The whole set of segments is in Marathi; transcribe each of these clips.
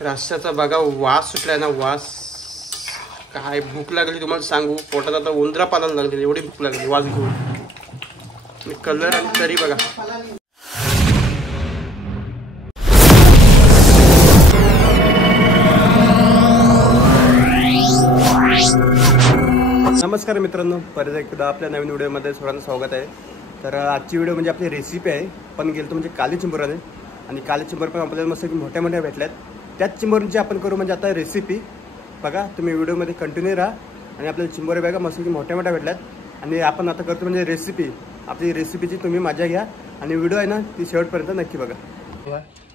रस्त्याचा बघा वास सुटलाय ना, वास काय भूक लागली तुम्हाला सांगू, पोटात आता उंदरा पालायला लागली, एवढी भूक लागली वास घेऊन. कलर आणि तरी बघा. नमस्कार मित्रांनो, परत एकदा आपल्या नवीन व्हिडिओमध्ये सर्वांचं स्वागत आहे. तर आजची व्हिडिओ म्हणजे आपली रेसिपी आहे. पण गेलो म्हणजे काली चिंबोराने, आणि काली चिंबोर पण आपल्याला मस्त मोठ्या मोठ्या भेटल्यात. त्याच चिंबोरींची आपण करू म्हणजे आता रेसिपी. बघा तुम्ही व्हिडिओमध्ये कंटिन्यू राहा. आणि आपल्याला चिंबोरे बघा मस्त मोठ्या मोठ्या भेटल्यात, आणि आपण आता करतो म्हणजे रेसिपी. आपली रेसिपीची तुम्ही मजा घ्या आणि व्हिडिओ आहे ना ती शेवटपर्यंत नक्की बघा.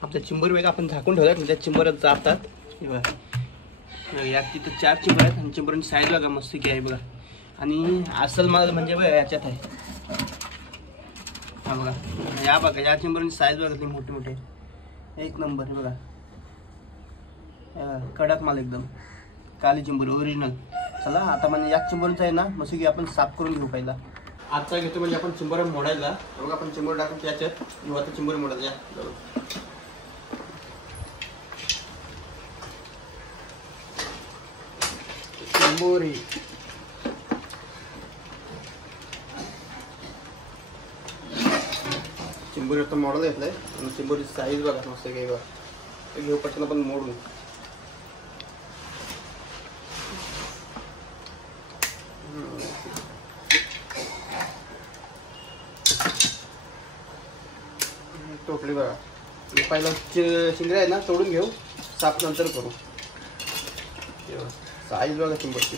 आपल्या चिंबोरी बघा आपण झाकून ठेवल्यात, म्हणजे चिंबोऱ्यात जातात. यात तिथं 4 चिंबर आहेत, आणि चिंबोरींची साईज बघा मस्त की आहे बघा. आणि असल माल म्हणजे बघा याच्यात आहे. हा बघा, या बघा या चिंबोरींची साईज बघा ती मोठी मोठी, एक नंबर आहे बघा. कडक माल एकदम, काली चिंबोरी ओरिजिनल. चला आता म्हणजे या चिंबोरीचा आहे ना मस्त की आपण साफ करून घेऊ. पहिला आजचा घेतो म्हणजे आपण चिंबोऱ्या मोडायला. बघा आपण चिंबोरी टाकून याच्यात घेऊ आता चिंबोरी मोडायला. या चिंबोरी चिंबोरी आता मोडायला घेतलाय, आणि चिंबोरीची साईज बघा मस्त काही बघा. घेऊ पटकन आपण मोडून. टोपली बघा. पहिला शिंगरे आहे ना तोडून घेऊ, साफ नंतर करू. साईज बघा चिंबोरीची.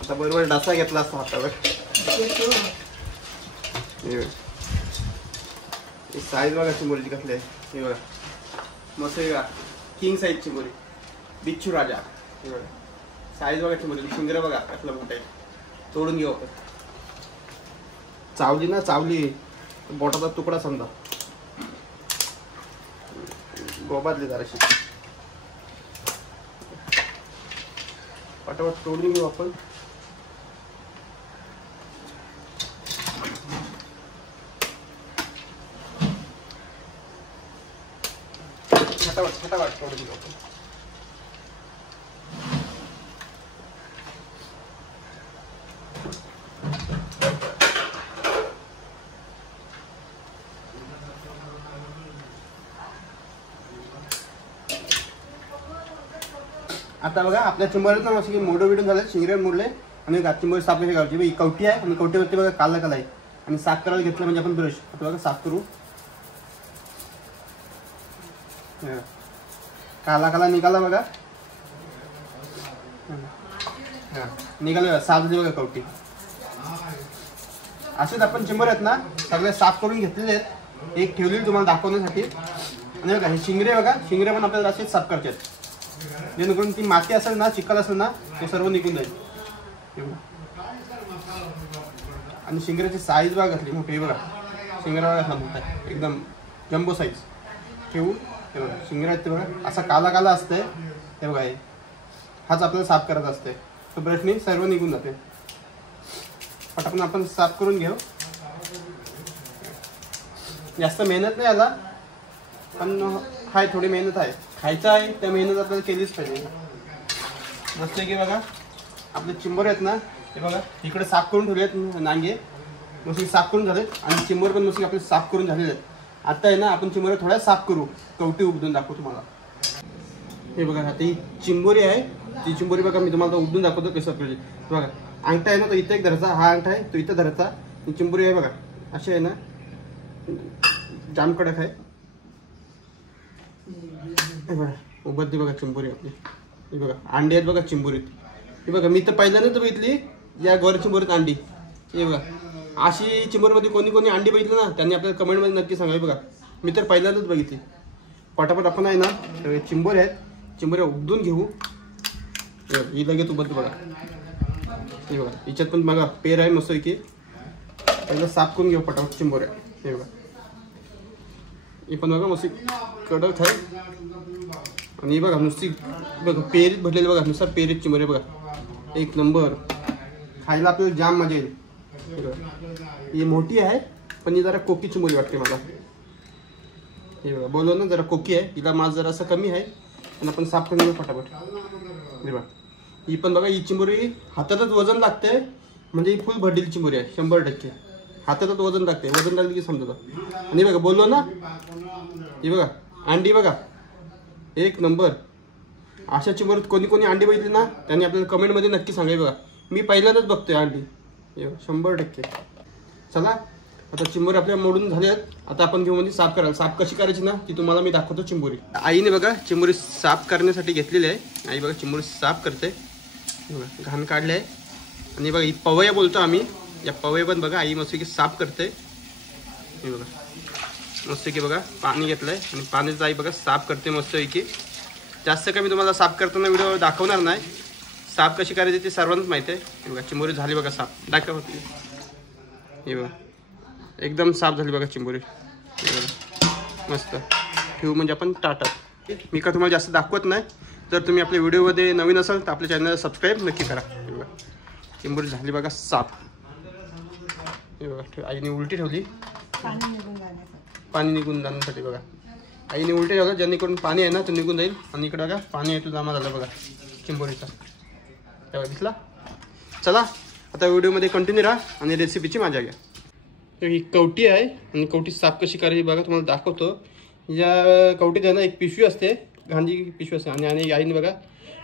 आता बरोबर डासा घेतला असता हातावर. साईज बघा चिंबोरीची कसली आहे हे बघा. मस्त बघा किंग साईज चिंबोरी, बिच्छू राजा. हे बघा साईज बघा चिंबोरीची. शिंगरे बघा कसला मोठा आहे. तोडून घेऊ आपण. चावली ना चावली बोटाचा तुकडा समजा, गोबादली जराशी. पटापट तोडून घेऊ आपण. फटाफट तोडून घेऊ आपण. आता बघा आपल्या चिंबोरीत ना की मोडो विडून झाले, शिंगरे मोडले, आणि चिंबोरी साफ कशी गावची कवटी आहे, आणि कवटीवरती बघा काला काला आहे. आणि साफ करायला घेतलं म्हणजे आपण ब्रश. आता बघा साफ करू. काला काला निघाला बघा. निघाले साफ झाली बघा कवटी. असेच आपण चिंबोरी आहेत ना सगळे साफ करून घेतलेले आहेत. एक ठेवलेली तुम्हाला दाखवण्यासाठी. आणि बघा हे शिंगरे बघा, शिंगरे पण आपल्याला असेच साफ करायचे आहेत, जेणेकरून ती माती असेल ना चिखल असेल ना ते सर्व निघून जाईल. आणि शिंगऱ्याची साईज बघा घातली मोठी बघा. शिंगरा बघा मोठा आहे एकदम जम्बो साईज. ठेवू हे बघा शिंगरा ते बघा असा काला काला असते. हे बघा हे हाच आपल्याला साफ करायचा असते. तो ब्रशने सर्व निघून जाते. पटापट आपण साफ करून घेऊ. जास्त मेहनत नाही आला, पण हाय थोडी मेहनत आहे. खायचं आहे त्या मेहनत आपल्याला केलीच पाहिजे. मस्त की बघा आपले चिंबोरे आहेत ना ते बघा इकडे साफ करून ठेवलेत. नांगे मस्त साफ करून झालेत, आणि चिंबोर पण मस्त आपले साफ करून झालेले आहेत. आता आहे ना आपण चिंबोऱ्या थोड्या साफ करू. कवटी उपदून दाखवू तुम्हाला. हे बघा आता ही चिंबोरी आहे. ती चिंबोरी बघा मी तुम्हाला उपदून दाखवतो कसं पाहिजे. बघा अंगठा आहे ना तो इथं एक धरायचा, हा अंगठा आहे तो इथं धरायचा. ही चिंबोरी आहे बघा अशी आहे ना जाम कडक आहे. उबद्दी बघा चिंबोरी आपली. हे बघा अंडी आहेत बघा चिंबोरीत. हे बघा मी तर पहिल्यांदाच बघितली या गोर चिंबोरीत अंडी. हे बघा अशी चिंबोरीमध्ये कोणी कोणी अंडी बघितली ना त्यांनी आपल्याला कमेंटमध्ये नक्की सांगावे. बघा मी तर पहिल्यांदाच बघितली. पटापट आपण आहे ना चिंबोरी आहेत, चिंबोऱ्या उपदून घेऊ. ही लगेच उबद्दी बघा. हे बघा हिच्यात पण बघा पेर आहे मस्त की. पहिलं साफ करून घेऊ पटापट चिंबोऱ्या. हे बघा ही पण बघा मस्त कडक आहे. आणि बघा नुसती बघा पेरीत भरलेली बघा नुसतं पेरीत चिंबोरी बघा एक नंबर. खायला आपल्याला जाम मजा येईल. ही मोठी आहे पण ही जरा कोकी चिंबोरी वाटते मला. हे बघा बोललो ना जरा कोकी आहे, हिला मास जरा असं कमी आहे आणि आपण साफ करून घेऊ फटाफट. हे बघा ही पण बघा, ही चिंबोरी हातातच वजन लागते म्हणजे ही फुल भरलेली चिंबोरी आहे 100%. हातातच वजन लागते, वजन लागलं की समजतं. आणि बघा बोललो ना, ही बघा अंडी बघा एक नंबर. अशा चिंबोरीत कोणी कोणी अंडी बघितली ना त्यांनी आपल्याला कमेंटमध्ये नक्की सांगाय. बघा मी पहिल्यांदाच बघतोय अंडी, 100%. चला आता चिंबोरी आपल्या मोडून झाले आहेत. आता आपण घेऊ म्हणजे साफ करायला. साफ कशी करायची ना ती तुम्हाला मी दाखवतो. चिंबोरी आईने बघा चिंबोरी साफ करण्यासाठी घेतलेली आहे. आई बघा चिंबोरी साफ करते, बघा घाण काढले आहे. आणि बघा ही पवया बोलतो आम्ही, या पवया पण बघा आई मस्त की साफ करते. हे बघा मस्त की बघा पाणी घेतलंय आणि पाण्याचं आई बघा साफ करते मस्त की. जास्त कमी तुम्हाला साफ करताना व्हिडिओ दाखवणार नाही. साफ कशी करायची ते सर्वांनाच माहिती आहे. हे बघा चिंबोरी झाली बघा साफ, दाखव होती. हे बघा एकदम साफ झाली बघा चिंबोरी. मस्त ठेवू म्हणजे आपण टाटा. मी का तुम्हाला जास्त दाखवत नाही. जर तुम्ही आपल्या व्हिडिओमध्ये नवीन असाल तर आपल्या चॅनलला सबस्क्राईब नक्की करा. हे बघा चिंबोरी झाली बघा साफ. हे बघा आईने उलटी ठेवली पाणी निघून जाण्यासाठी. बघा आईने उलटी ठेवलं जेणेकरून पाणी आहे ना तो निघून जाईल. आणि इकडं बघा पाणी आहे तो जमा झाला बघा चिंबोरीचा. तेव्हा दिसला. चला आता व्हिडिओमध्ये कंटिन्यू राहा आणि रेसिपीची मजा घ्या. ही कवटी आहे आणि कवटी साफ कशी करायची बघा तुम्हाला दाखवतो. या कवटीत आहे ना एक पिशवी असते, गांधी पिशवी असते. आणि आईने बघा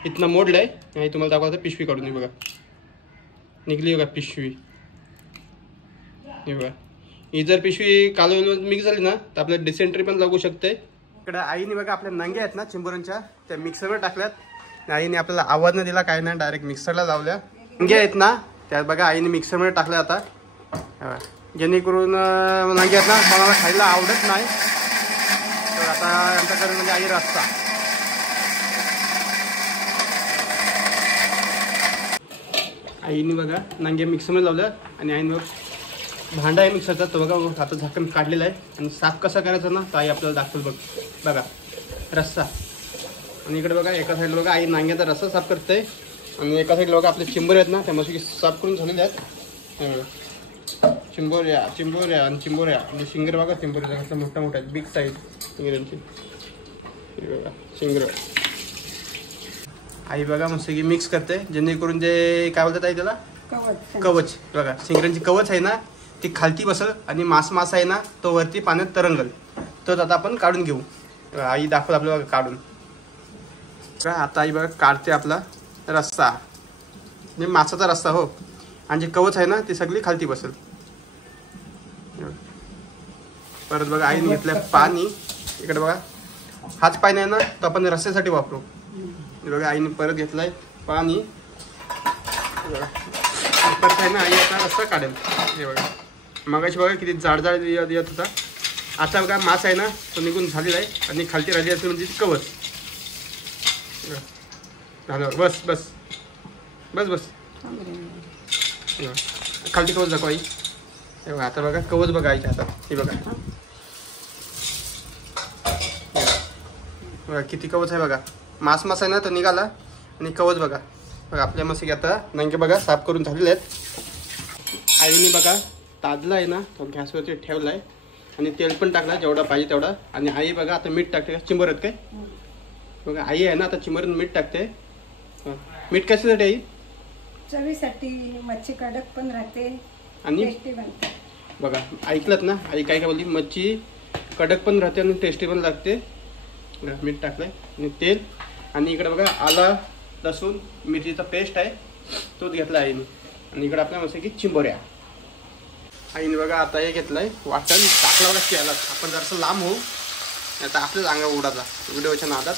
इथनं मोडलं आहे. आई तुम्हाला दाखवतो पिशवी काढून. बघा निघली बघा पिशवी. हे बघा ही जर पिशवी कालवून मिक्स झाली ना तर आपल्याला डिसेंट्री पण लागू शकते. इकडं आईने बघा आपल्या नांग्या आहेत ना चिंबोऱ्यांच्या त्या मिक्सरवर टाकल्यात. आईने आपल्याला आवाज न दिला काय नाही, डायरेक्ट मिक्सरला लावल्या. नांग्या आहेत ना त्यात बघा आईने मिक्सरमध्ये टाकल्या. आता जेणेकरून नांग्या आहेत ना कोणाला खायला आवडत नाही. तर आता आमच्याकडे म्हणजे आई रस्ता. आईने बघा नांग्या मिक्सरमध्ये लावल्या आणि आईने भांडा आहे मिक्सरचा तो बघा आता झाकण काढलेला आहे. आणि साफ कसा करायचा ना तर आई आपल्याला दाखवल बघा रस्सा. आणि इकडे बघा एका साईडला बघा आई नांग्याचा रस्सा साफ करते आणि एका साईडला बघा आपले चिंबोरे आहेत ना त्या मस्त साफ करून झालेले आहेत. चिंबोऱ्या चिंबोऱ्या आणि चिंबोऱ्या म्हणजे शिंगर बघा चिंबोऱ्या मोठ्या मोठ्या आहेत बिग साईज शिंगऱ्यांची. बघा शिंगर आई बघा मस्त की मिक्स करते जेणेकरून जे काय बोलतात आई त्याला कवच. बघा शिंगऱ्यांची कवच आहे ना ती खालती बसल आणि मास आहे ना तो वरती पाण्यात तरंगल. तोच आता आपण काढून घेऊ. आई दाखवत आपल्याला बघा काढून. आता आई बघा काढते आपला रस्सा म्हणजे मासाचा रस्सा हो. आणि जे कवच आहे ना ती सगळी खालती बसल. परत बघा आईने घेतलं पाणी. इकडे बघा हाच पाणी आहे ना तो आपण रस्स्यासाठी वापरू. बघा आईने परत घेतलाय पाणी. परत आहे ना आई आता रस्सा काढेल. हे बघा मगाशी बघा किती जाड येत होता. आता बघा मास आहे ना तो निघून झालेला आहे आणि खालती राहिली असेल म्हणजे कवच झालं. बस बस बस बस खालती कवच दाखव आई. हे बघा आता बघा कवच बघा आईच्या हातात. हे बघा बघा किती कवच आहे बघा. मास आहे ना तो निघाला आणि कवच बघा. बघा आपल्या मस्त आता नांगे बघा साफ करून झालेले आहेत. आईने बघा ताजला आहे ना तो गॅसवरती ठेवला आहे आणि तेल पण टाकला जेवढा पाहिजे तेवढा. आणि आई बघा आता मीठ टाकते चिंबोऱ्यात काय बघा आई आहे ना आता चिंबोऱ्यात मीठ टाकते. मीठ कशासाठी आई? चवीसाठी. मच्छी कडक पण राहते आणि बघा ऐकलत ना आई काय काय बोलली मच्छी कडक पण राहते आणि टेस्टी पण लागते. मीठ टाकलंय आणि तेल. आणि इकडे बघा आला लसूण मिरचीचा पेस्ट आहे तोच घेतला आईने. आणि इकडे आपल्या मस्त की चिंबोऱ्या आईने बघा आता हे घेतलंय वाटण टाकला बघा केला. आपण जरासं लांब होऊ आता आपल्याच अंगा उडाचा व्हिडिओच्या नादात.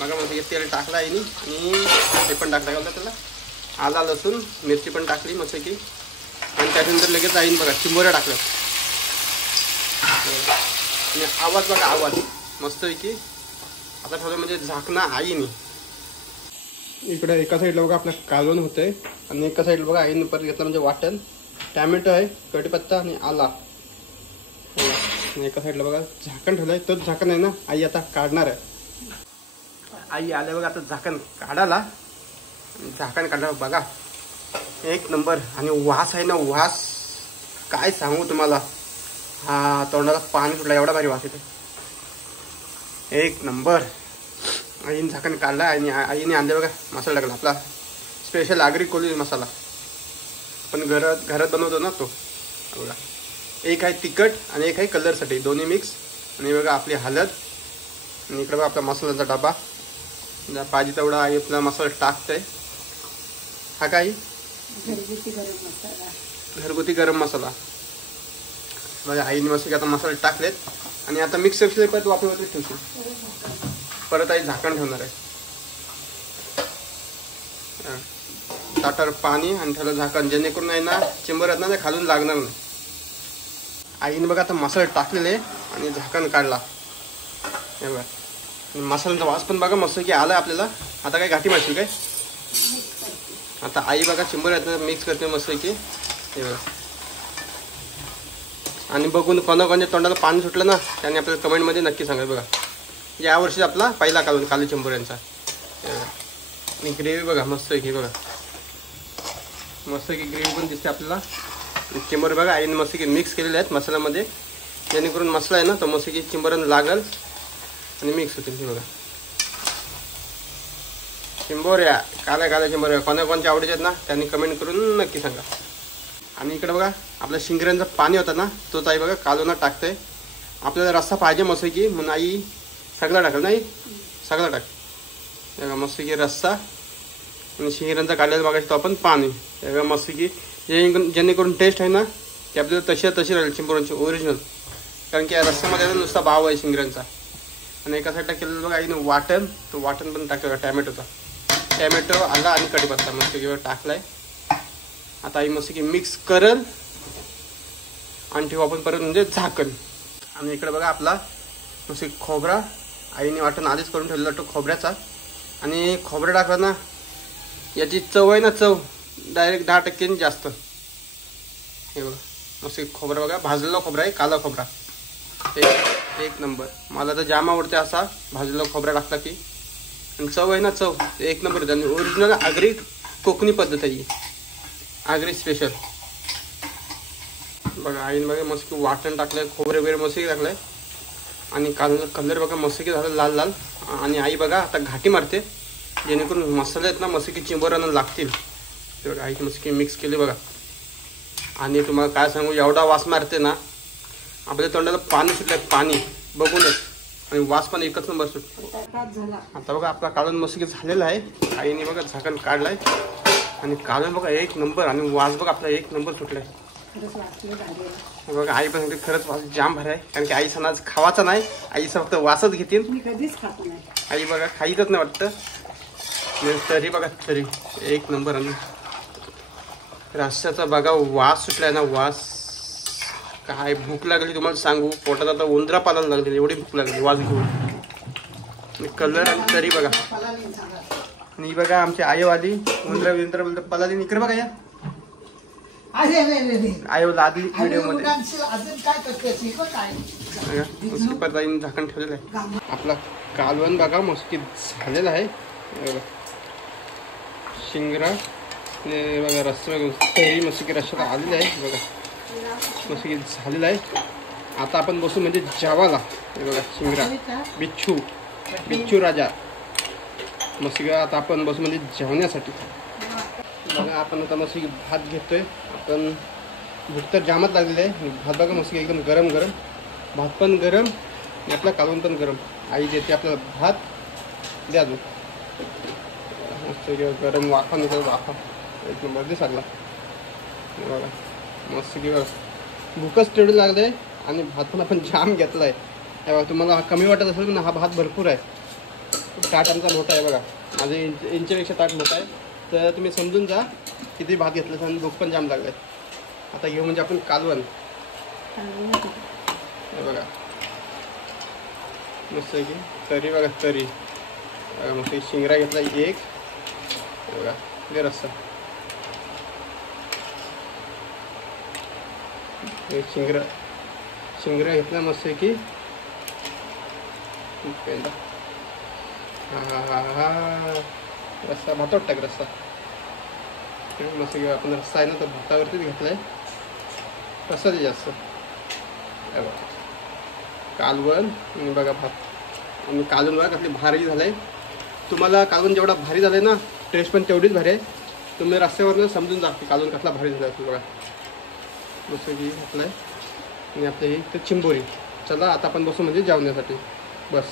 बघा मस्त तेल टाकलं आईने आणि ते पण टाकलं का त्याला आला लसूण मिरची पण टाकली मस्त की. आणि त्याच्यानंतर लगेच आईने बघा चिंबोऱ्या टाकल्या. आणि आवाज बघा आवाज मस्त की. आता ठेवलं म्हणजे झाकणं आईने. इकडे एका साईडला बघा आपल्या कालवण होतंय आणि एका साईडला बघा आईने परत घेतलं म्हणजे वाटण टॅमॅटो आहे कढीपत्ता आणि आला. आणि एका साईडला बघा झाकण ठेवलंय. तोच झाकण आहे ना आई आता काढणार आहे. आई आल्या बघा आता झाकण काढायला. झाकण काढलं बघा एक नंबर. आणि वास आहे ना वास काय सांगू तुम्हाला, हा तोंडाला पाणी सुटला, एवढा भारी वास येतो, एक नंबर. आईने झाकण काढला आणि आईने आणले बघा मसाला टाकला, आपला स्पेशल आगरी कोळी मसाला, पण घरात बनवतो ना तो. बघा एक आहे तिखट आणि एक आहे कलरसाठी, दोन्ही मिक्स. आणि बघा आपली हळद आणि इकडे बघा आपला मसाल्याचा डबा, पाहिजे तेवढा आई आपला मसाला टाकतंय. हा काय घरगुती गरम मसाला. बघा आईने मस्त आता मसाले टाकलेत आणि आता मिक्स करशील, परत वाफेवरती ठेवशील, परत आई झाकण ठेवणार आहे. ताटावर पाणी आणि ठेवलं झाकण, जेणेकरून आहे ना चिंबरत ना खालून लागणार नाही. आईने बघा आता मसाले टाकलेले आणि झाकण काढला. हे बघा मसाल्याचा वास पण बघा मस्त की आला आपल्याला. आता काय घाटी मारशील काय, आता आई बघा चिंबरत मिक्स करते मस्त की. हे बघा आणि बघून कोणाकोणच्या तोंडाला पाणी सुटलं ना त्याने आपल्याला कमेंटमध्ये नक्की सांगा. बघा यावर्षी आपला पहिला काली चिंबोऱ्यांचा. आणि ग्रेव्ही बघा मस्त की, बघा मस्त की ग्रेव्ही पण दिसते आपल्याला. चिंबोरे बघा आईने मस्त की मिक्स केलेले आहेत मसाल्यामध्ये, जेणेकरून मसाला आहे ना तो मस्त की चिंबोऱ्यानं लागल आणि मिक्स होतील. हे बघा चिंबोऱ्या, काल्या चिंबोऱ्या कोणाकोणच्या आवडीचे आहेत ना त्यांनी कमेंट करून नक्की सांगा. आणि इकडे बघा आपल्या शिंगऱ्यांचं पाणी होतं ना, तोच आई बघा कालवणात टाकते. आपल्याला रस्सा पाहिजे मस्त की, म्हणून आई सगळा टाकल नाही, सगळा टाक. बघा मस्त की रस्सा आणि शिंगऱ्यांचा काढलेला बघायचं तो आपण पाणी. बघा मस्त की जेणेकरून टेस्ट आहे ना ते आपल्याला तशी राहील चिंबोऱ्यांची ओरिजिनल. कारण की या रस्स्यामध्ये नुसता भाव आहे शिंगऱ्यांचा. आणि एका साईडला केलेलं बघा आईने वाटण, तो वाटण पण टाकलं बघा टॅमॅटोचा. टॅमॅटो आला आणि कढीपत्ता मस्त की टाकलाय. आता आई मस्त की मिक्स करल आणि ठेवू आपण परत म्हणजे झाकण. आणि इकडे बघा आपला मस्त खोबरा आईने वाटण आधीच करून ठेवलेला तो खोबऱ्याचा. आणि खोबरं टाकलं ना याची चव आहे ना, चव डायरेक्ट 10% जास्त. हे बघा मस्त खोबरा बघा, भाजलेला खोबरा आहे, काला खोबरा, एक नंबर. मला तर जाम आवडते असा भाजलेला खोबरा टाकला की. आणि चव आहे ना, चव एक नंबर. आणि ओरिजिनल आगरी कोकणी पद्धत आहे ही, आगरी स्पेशल. बघा आईने बघा मस्त की वाटण टाकलंय, खोबरे वगैरे मस्त की टाकलंय. आणि कलर बघा मस्त की झालं लाल लाल. आणि आई बघा आता घाटी मारते, जेणेकरून मसाले आहेत ना मस्त की चिंबोऱ्यांना लागतील. ते बघा आईची मस्त की मिक्स केली बघा. आणि तुम्हाला काय सांगू, एवढा वास मारते ना आपल्या तोंडाला पाणी सुटलंय, पाणी बघूनच. आणि वास पण एकच नंबर सुटतो. आता बघा आपला कालवण मस्त की झालेला आहे. आईने बघा झाकण काढलाय आणि कालवण बघा एक नंबर. आणि वास बघा आपला एक नंबर सुटलाय. बघा आई पण सांगते खरंच वास जाम भर आहे. कारण की आई सणाज खावाचा नाही, आईचा फक्त वासच घेतील. आई बघा खाईतच नाही वाटतं, तरी बघा तरी एक नंबर. आणि रस्स्याचा बघा वास सुटलाय ना, वास काय भूक लागली तुम्हाला सांगू, पोटात आता उंदरा पालायला लागली, एवढी भूक लागली वास घेऊन. आणि कलर आणि तरी बघा. आणि बघा आमची आईवाली उंदरा बोलतो पलाली. इकडे बघा या आई लादली व्हिडिओ मध्ये. झाकण ठेवलेलं आहे. आपला कालवण बघा मस्त झालेला आहे. शिंगरा बघा रस्सा मस्त रस्त्यात आलेला आहे बघा, मस्त झालेला आहे. आता आपण बसू म्हणजे जेवायला. बघा शिंगरा बिच्छू राजा मस्त. आता आपण बसू म्हणजे जेवण्यासाठी. बघा आपण आता मस्त भात घेतोय आपण. भूक तर जामच लागलेली आहे. भात बघा मस्त एकदम गरम गरम, भात पण गरम आणि आपला कालवण पण गरम. आई देते आपल्याला भात, द्या अजून मस्त गरम वाफा निघाल, वाफा एक नंबर दिसायला. बघा मस्त की भूकच तेवढी लागले. आणि भात पण आपण जाम घेतला आहे. तुम्हाला कमी वाटत असेल पण हा भात भरपूर आहे. ताट आमचा मोठा आहे बघा, माझे इंचपेक्षा ताट मोठा आहे. तर तुम्ही समजून जा किती भात घेतलं आणि भूक पण जाम लागले. आता घेऊ म्हणजे आपण कालवण. बघा मस्त की तरी बघा, तरी बघा मस्त शिंगरा घेतला एक. बघा हे रस्सा शिंगरा घेतला मस्त की. हा रस्सा भातात टाक, रस्सा मस्त की आपण रस्सा आहे ना तर भातावरतीच घेतलाय. तसंच आहे जास्त. हे बघा कालवण आणि बघा भात. आणि कालवण बघा कसली भारी झालं आहे. तुम्हाला कालवण जेवढा भारी झालं आहे ना टेस्ट पण तेवढीच भारी आहे. तुम्ही रस्त्यावरनं समजून जाते कालवण कसला भारी झाला असेल बघा. जसं की घातलं आहे आणि आपल्या ही तर चिंबोरी. चला आता आपण बसू म्हणजे जेवण्यासाठी. बस.